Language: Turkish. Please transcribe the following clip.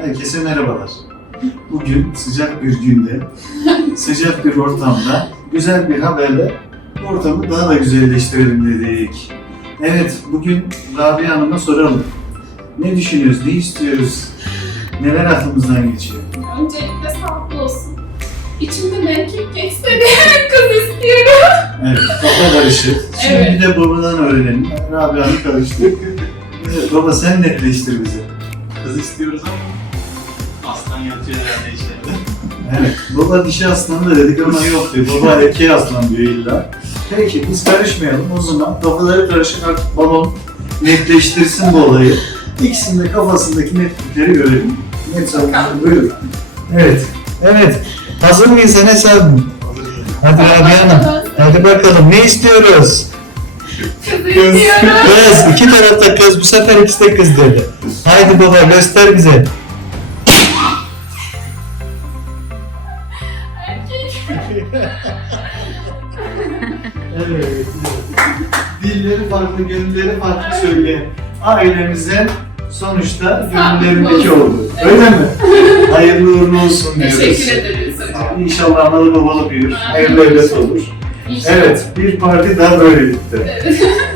Herkese merhabalar. Bugün sıcak bir günde, sıcak bir ortamda, güzel bir haberle ortamı daha da güzelleştirelim dedik. Evet, bugün Rabia Hanım'a soralım. Ne düşünüyoruz, ne istiyoruz, neler aklımızdan geçiyor? Öncelikle sağlıklı olsun. İçimde erkek geçse de kız istiyorum. Evet, kafa karışık. Şimdi Evet. de babadan öğrenelim. Rabia'nı karıştık. Evet, baba sen netleştir bizi. Kız istiyoruz ama aslan yatıyor herhalde içeride. Evet, baba dişi aslan da dedik ama yok diyor. Baba erkeği aslan diyor illa. Peki biz karışmayalım o zaman. Kafaları karışık artık babam netleştirsin bu olayı. İkisinin de kafasındaki netlikleri görelim. Net savunma buyurun. Evet, evet. Hazır mıyız Enes abi? Hadi Rabia Hanım. Hadi bakalım ne istiyoruz? Kız. Kız, iki tarafta kız, bu sefer ikisi de kız dedi. Haydi baba göster bize. Evet. Dilleri farklı, gönülleri farklı söyleyen ailemize sonuçta gönüllerindeki oldu. Öyle mi? Hayırlı uğurlu olsun diyoruz. Teşekkür ederiz hocam. İnşallah analı babalı büyür. Hayırlı evlat olur. İnşallah. Evet, bir parti daha böyle bitti. Evet.